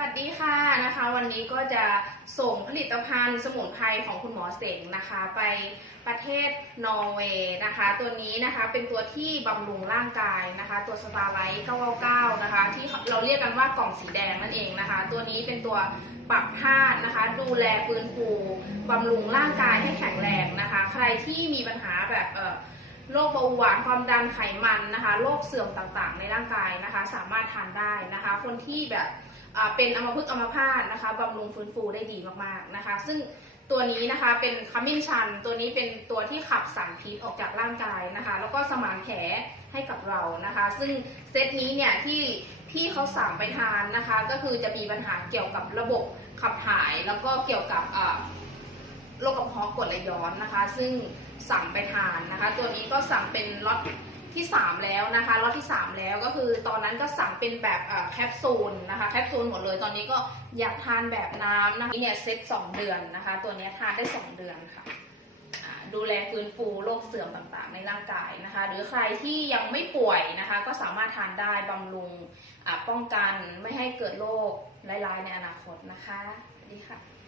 วัสดีค่ะนะคะวันนี้ก็จะส่งผลิตภัณฑ์สมุนไพรของคุณหมอเสงนะคะ ไปประเทศนอร์เวย์นะคะ ตัวนี้นะคะเป็นตัวที่บำรุงร่างกายนะคะ ตัวสตาร์ไลท์999นะคะ ที่เราเรียกกันว่ากล่องสีแดงนั่นเองนะคะ ตัวนี้เป็นตัวปรับธาตุนะคะ ดูแลฟื้นฟูบำรุงร่างกายให้แข็งแรงนะคะ ใครที่มีปัญหาแบบเออโรคเบาหวานความดันไขมันนะคะโรคเสื่อมต่างๆ ในร่างกายนะคะ สามารถทานได้นะคะ คนที่แบบ เป็นอัมพฤกษ์อัมพาตนะคะบำรุงฟื้นฟูได้ดีมากๆนะคะ ซึ่งตัวนี้นะคะเป็นขมิ้นชัน ตัวนี้เป็นตัวที่ขับสารพิษออกจากร่างกายนะคะ แล้วก็สมานแผลให้กับเรานะคะ ซึ่งเซตนี้เนี่ยที่พี่เขาสั่งไปทานนะคะ ก็คือจะมีปัญหาเกี่ยวกับระบบขับถ่ายแล้วก็เกี่ยวกับโรคกระเพาะกรดไหลย้อนนะคะ ซึ่งสั่งไปทานนะคะ ตัวนี้ก็สั่งเป็นล็อต ที่ 3 แล้วนะคะล็อตที่ 3 แล้วก็คือตอนนั้นก็สั่งเป็นแบบแคปซูลนะคะแคปซูลหมดเลยตอนนี้ก็อยากทานแบบน้ำนะคะนี่เนี่ยเซ็ต2เดือนนะคะ ตัวนี้ทานได้ 2 เดือนค่ะดูแลฟื้นฟูโรคเสื่อมต่างๆ ในร่างกายนะคะ หรือใครที่ยังไม่ป่วยนะคะ ก็สามารถทานได้บำรุงป้องกันไม่ให้เกิดโรคร้ายๆในอนาคตนะคะดีค่ะ